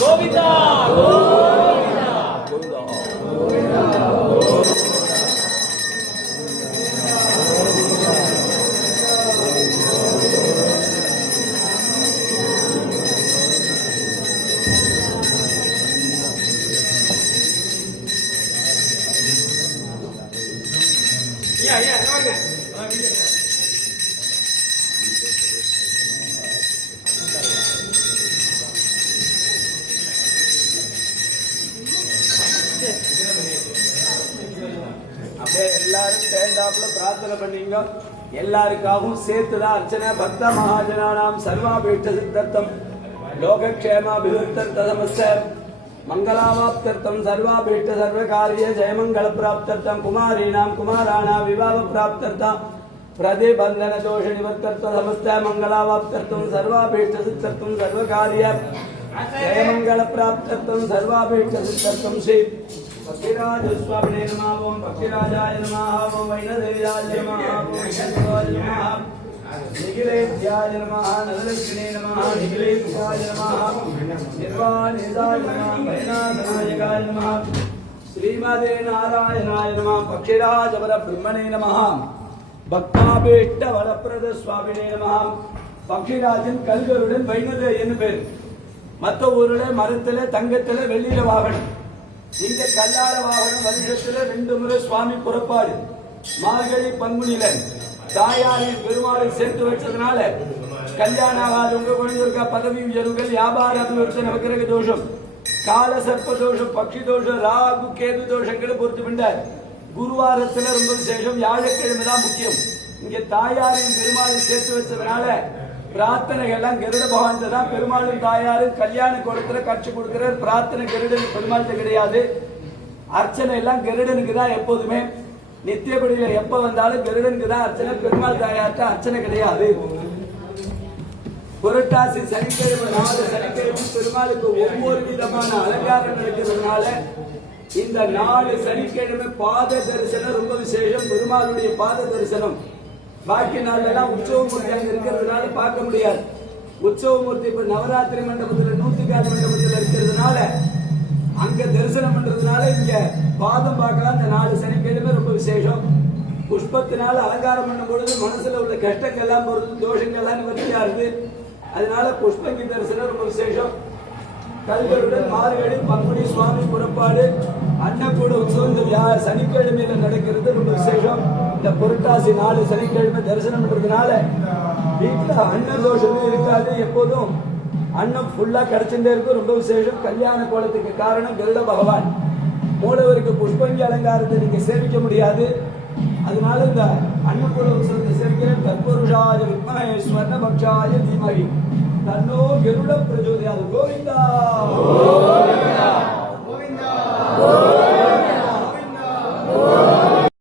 கோவிந்தா எல்லாரும் சேர்ந்தாப்புல பிரார்த்தனை பண்ணீங்க. எல்லாருக்காகவும் சேர்த்துதான் அர்ச்சனை. பக்த மகாஜனானாம் சர்வாபீஷ்ட சித்தர்த்தம் லோகக்ஷேமாபிவிருத்தர்த்தமஸ்த மங்களாவாப்தர்த்தம் சர்வாபீஷ்ட சர்வகாரிய ஜெயமங்கள பிராப்தர்த்தம் குமாரீணாம் குமாராணாம் விவாஹ பிராப்தர்த்தம் பிரதிபந்தன தோஷ நிவர்த்தர்த்த சமஸ்த மங்களாவாப்தர்த்தம் சர்வாபீஷ்ட சித்தர்த்தம் சர்வகாரிய ஜெயமங்கள பிராப்தர்த்தம் சர்வாபீஷ்ட சித்தர்த்தம் ஸ்ரீ பக்திராஜ சுவாமினே நமः. ஓம் பக்திராஜாய நமः. ஓம் வைணதேயாய நமः. ஓம் சத்வாய நமः. நிகிலேத்யாய நமः. நலலக்ஷ்மினே நமः. நிகிலேத்யாய நமः. நிர்வாணேதாய நமः. வைணாதநாயகாய நமः. ஸ்ரீமதே நாராயணாய நமः. பக்திராஜ பரபிரம்மணே நமः. பக்தாபீஷ்ட வரப்பிரத சுவாமினே நமः. பக்திராஜன் கல்கருடன் வைணதேயன்னு பேர். மற்ற ஊர்ல மரத்துல தங்கத்துல வெள்ளியில வாகனம். இந்த கல்லார வாகனம் வருஷத்துல 2 முறை சுவாமி புறப்பாடு. மார்கழி பங்குனில தாயாரின் பெருமாளை சேர்த்து வச்சதுனால கல்யாணம் ஆகாதவங்க, குழந்தைங்க, பதவி உயர்வுகள், வியாபார அபிவிருத்தி, நவக்கிரக தோஷம், கால சர்ப்ப தோஷம், பக்ஷி தோஷம், ராகு கேது தோஷங்களை பொறுத்து கொண்டார். குருவாரத்துல ரொம்ப விசேஷம். வியாழக்கிழமை தான் முக்கியம். இங்க தாயாரின் பெருமாளை சேர்த்து வச்சதுனால பிரார்த்தனைகள்லாம் கருட பகவான் தான். பெருமாளும் தாயாரும் கல்யாண கோலத்துல கட்சி கொடுக்கிறார். பிரார்த்தனை கருடன் பெருமாள்கிட்ட கிடையாது. அர்ச்சனை எல்லாம் கருடனுக்கு தான். எப்போதுமே நித்தியபடியில எப்ப வந்தாலும் கருடனுக்கு தான் அர்ச்சனை. பெருமாள் தாயார்ட்ட அர்ச்சனை கிடையாது. புரட்டாசி சனிக்கிழமை 4 சனிக்கிழமை பெருமாளுக்கு ஒவ்வொரு விதமான அலங்காரம் நடக்கிறதுனால இந்த 4 சனிக்கிழமை பாத தரிசனம் ரொம்ப விசேஷம். பெருமாளுடைய பாத தரிசனம். பாக்கி நாள்லாம் உற்சவமூர்த்தி அங்க இருக்கிறதுனால பார்க்க முடியாது. உற்சவமூர்த்தி இப்ப நவராத்திரி மண்டபத்துல 104 மண்டபத்துல இருக்கிறதுனால அங்க தரிசனம் பண்றதுனால இங்க பாதம் பார்க்கலாம். இந்த 4 சனிக்கிழமை ரொம்ப விசேஷம். புஷ்பத்தினால அலங்காரம் பண்ணும் பொழுது மனசுல உள்ள கஷ்டங்கள்லாம் பொறுத்து தோஷங்கள்லாம் நிவர்த்தியா இருக்கு. அதனால புஷ்பங்கி தரிசனம் ரொம்ப விசேஷம். கல்களுடன் மார்கழி பங்குனி சுவாமி புறப்பாடு அன்னக்கூட உற்சவம் இந்த சனிக்கிழமையில நடக்கிறது ரொம்ப விசேஷம். இந்த புரட்டாசி 4 சனிக்கிழமை தரிசனம் பண்றதுனால வீட்டுல அன்ன தோஷமே இருக்காது. எப்போதும் அன்னம் ஃபுல்லா கிடைச்சுட்டே இருக்கும். ரொம்ப விசேஷம். கல்யாண கோலத்துக்கு காரணம் கருட பகவான். மூலவருக்கு புஷ்பங்கி அலங்காரத்தை நீங்க சேவிக்க முடியாது. அதனால இந்த அன்னக்கூட உற்சவத்தை சேவிக்கிற தற்புருஷாய வித்மஹே ஸ்வர்ணபக்ஷாய தீமஹி தன்னோ கருட பிரச்சோதயாத். கோவிந்தா.